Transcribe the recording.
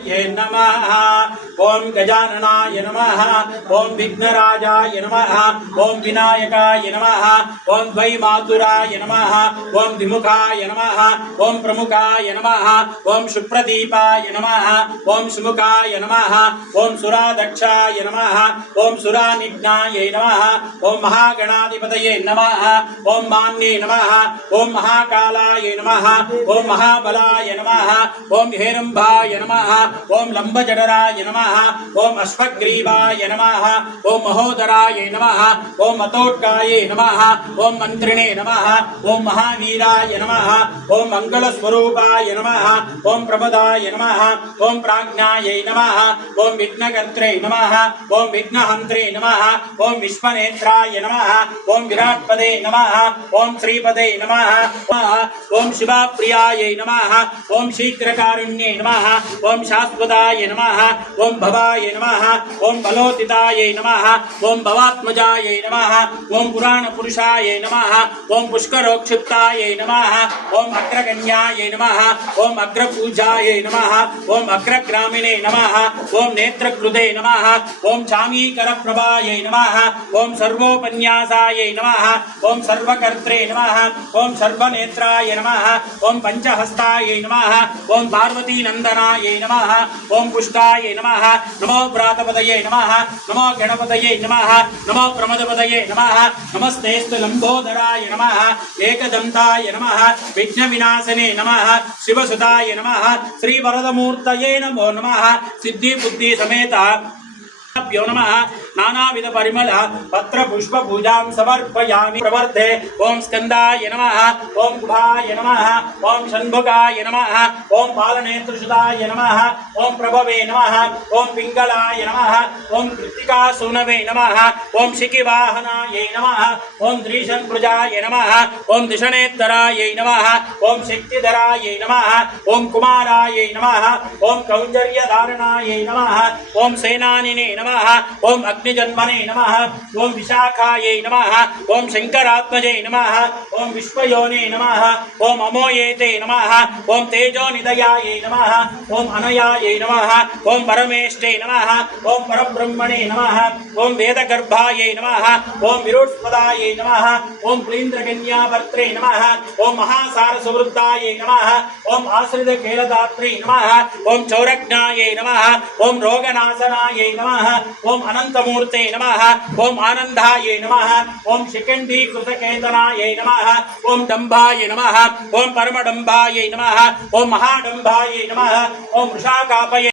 नमः ओं गजाननाय नमः ओं विघ्नराजाय नमः ओं विनायकाय नमः ओं द्वैमातुराय नमः ओं द्विमुखाय नमः ओं प्रमुखाय नमः ओं सुप्रदीपाय नमः ओं सुमुखाय नमः ओं सुरादक्षाय नमः ओं सुरानिघ्नाय नमः ओं महागणाधिपतये नमः ओं मान्ये नमः ओं महाकालाय नमः ओं महाबलाय नमः ओं हेरंभाय नमः ओं लंबजडराय नमः ओं अश्वग्रीवाय नमः ओं महोदराय नमः ओं मतोत्काय नमः ओं मंत्रिणे नमः ओं महावीराय नमः ओं मंगलस्वरूपाय नमः ओं प्रमदाय नमः ओं प्राज्ञाय नमः ओं विघ्नकर्त्रे नमः ओं विघ्नहन्त्रे नमः ओं विश्वनेत्राय नमः ओं विराट्पदे नमः ओं श्रीपदे नमः ओं शिवाप्रियाय नमः ओं शीघ्रकारुण्ये नमः ओं शाश्वताय नमः ओं भवाय नमः ओं बलोतिताय नमः ओं भवात्मजाय नमः ओं पुराणपुरुषाय नमः ओं पुष्करोक्षिप्ताय नमः ओं अग्रगण्याय नमः ओं अग्रपूजाय नमः ओं अग्रग्रामिणे नमः ओं नेत्रकृते नमः ओं चामीकरप्रभाय नमः ओं सर्वोपन्यासाय नमः ओं सर्वकर्त्रे नमः ओं सर्वनेत्राय नमः ओं पंचहस्ताय नमः ओं पार्वतीनंदनाय नमः ओं पुष्टाय नमः नमो व्रातपदये नमः नमो गणपतये नमः नमो प्रमदपदये नमः नमस्तेस्तु लंबोदराय नमः एकदंताय नमः विघ्नविनाशने नमः शिवसुताय नमः श्रीवरदमूर्तये नमो नमः सिद्धि बुद्धि समेत भ्यो नमः नानाविध परिमल पत्र पुष्प पूजां समर्पयामि प्रवर्ते ओं स्कंदाय नमः ओं कुभाय नमः ओं षण्मुखाय नमः ओं पालनेत्रसुताय नमः ओं प्रभवे नमः ओं पिंगलाय नमः ओं कृत्तिकासूनवे नमः ओं शिखिवाहनाय नमः ओं द्विषण्भुजाय नमः ओं दिशनेत्तराय नमः ओं शक्तिधराय नमः ओं कुमाराय नमः ओं कौंजर्यधारणाय नमः ओं सेनानिने नमः ओं अग्निजन्मने नमः ओं विशाखायै नमः ओं शंकरात्मजे नमः ओं विश्वयोने नमः ओं अमोयेते नमः ओं तेजोनिधयायै नमः ओं अनयायै नमः ओं परमेष्टे नमः ओं परब्रह्मणे नमः ओं वेदगर्भायै नमः ओं विरुत्पदायै नमः ओं प्लीन्द्रकन्यावर्त्रे नमः ओं महासारसुवृद्धायै नमः ओं आश्रितकेलदात्रे नमः ओं चौरज्ञायै नमः ओं रोगनाशनायै नमः ओं अनंतमूर्ते नमः ओं आनंदाय नमः ओं शिखंडीकृतकेतनाय नमः ओं डंभाय नमः ओं परमडंभाय नमः ओं महाडंभाय नमः ओं वृषाकापये